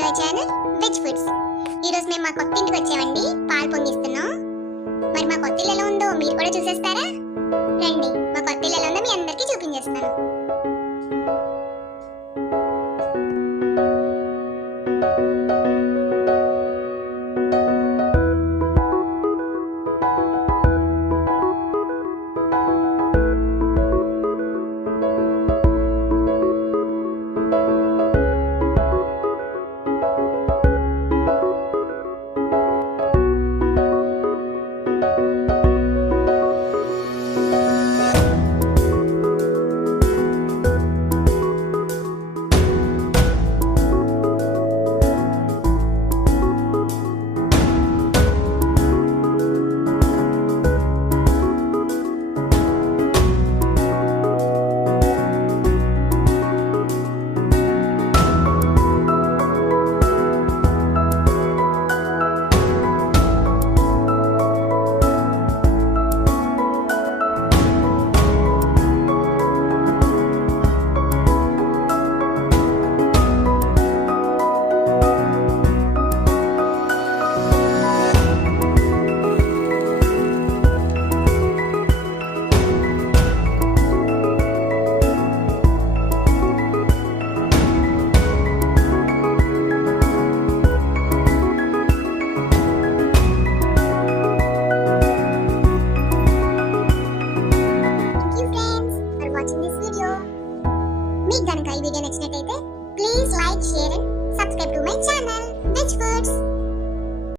To our channel veg foods. ఈ రోజు మేము మా కొత్త ఇంటికి వచ్చామండి. పాలు పొంగిస్తున్నాం. మరి మా కొత్త ఇల్లు ఎలా ఉందో మీరు కూడా చూసేస్తారా? రండి, మా కొత్త ఇల్లు ఎలా ఉందో మీ అందరికీ చూపించేస్తాను.